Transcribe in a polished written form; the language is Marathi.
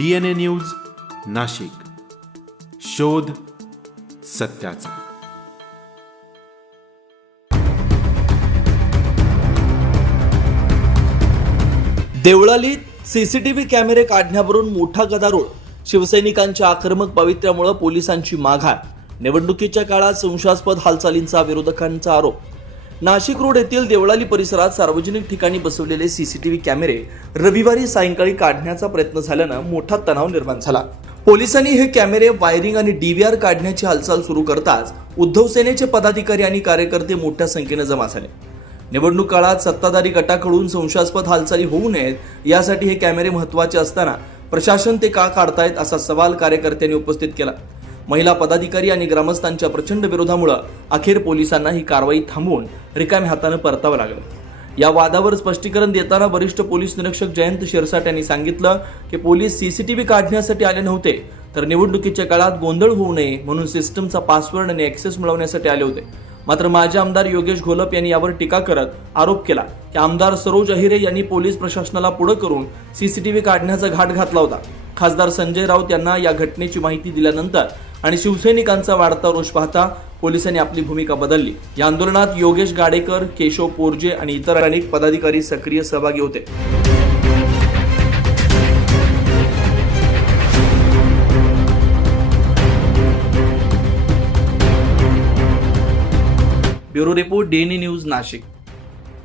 DNA न्यूज नाशिक, शोध सत्याचा. देवळालीत सीसीटीव्ही कॅमेरे काढण्यावरून मोठा गदारोळ. शिवसैनिकांच्या आक्रमक पवित्र्यामुळे पोलिसांची माघार. निवडणुकीच्या काळात संशयास्पद हालचालींचा विरोधकांचा आरोप. नाशिक रोड येथील देवळाली परिसरात सार्वजनिक ठिकाणी बसवलेले सीसीटीव्ही कॅमेरे रविवारी सायंकाळी काढण्याचा प्रयत्न झाल्यानं मोठा तणाव निर्माण झाला. पोलिसांनी हे कॅमेरे वायरिंग आणि डीव्हीआर काढण्याची हालचाल सुरू करताच उद्धव सेनेचे पदाधिकारी आणि कार्यकर्ते मोठ्या संख्येने जमा झाले. निवडणूक काळात सत्ताधारी गटाकडून संशयास्पद हालचाली होऊ नयेत यासाठी हे कॅमेरे महत्त्वाचे असताना प्रशासन ते का काढतायत असा सवाल कार्यकर्त्यांनी उपस्थित केला. महिला पदाधिकारी आणि ग्रामस्थांच्या प्रचंड विरोधामुळे अखेर पोलिसांना ही कारवाई थांबवून रिकाम्या हाताने परतावं लागलं. या वादावर स्पष्टीकरण देताना वरिष्ठ पोलीस निरीक्षक जयंत शिरसाट यांनी सांगितलं की पोलीस सीसीटीव्ही काढण्यासाठी आले नव्हते, तर निवडणुकीच्या काळात गोंधळ होऊ नये म्हणून सिस्टमचा पासवर्ड आणि ऍक्सेस मिळवण्यासाठी आले होते. मात्र माजी आमदार योगेश घोलप यांनी यावर टीका करत आरोप केला की आमदार सरोज अहिरे यांनी पोलीस प्रशासनाला पुढे करून सीसीटीव्ही काढण्याचा घाट घातला होता. खासदार संजय राऊत यांना या घटनेची माहिती दिल्यानंतर आणि शिवसैनिकांचा वाढता रोष पाहता पोलिसांनी आपली भूमिका बदलली. या आंदोलनात योगेश गाडेकर, केशव पोरजे आणि इतर अनेक पदाधिकारी सक्रिय सहभागी होते. Bureau report, DNA news Nashik.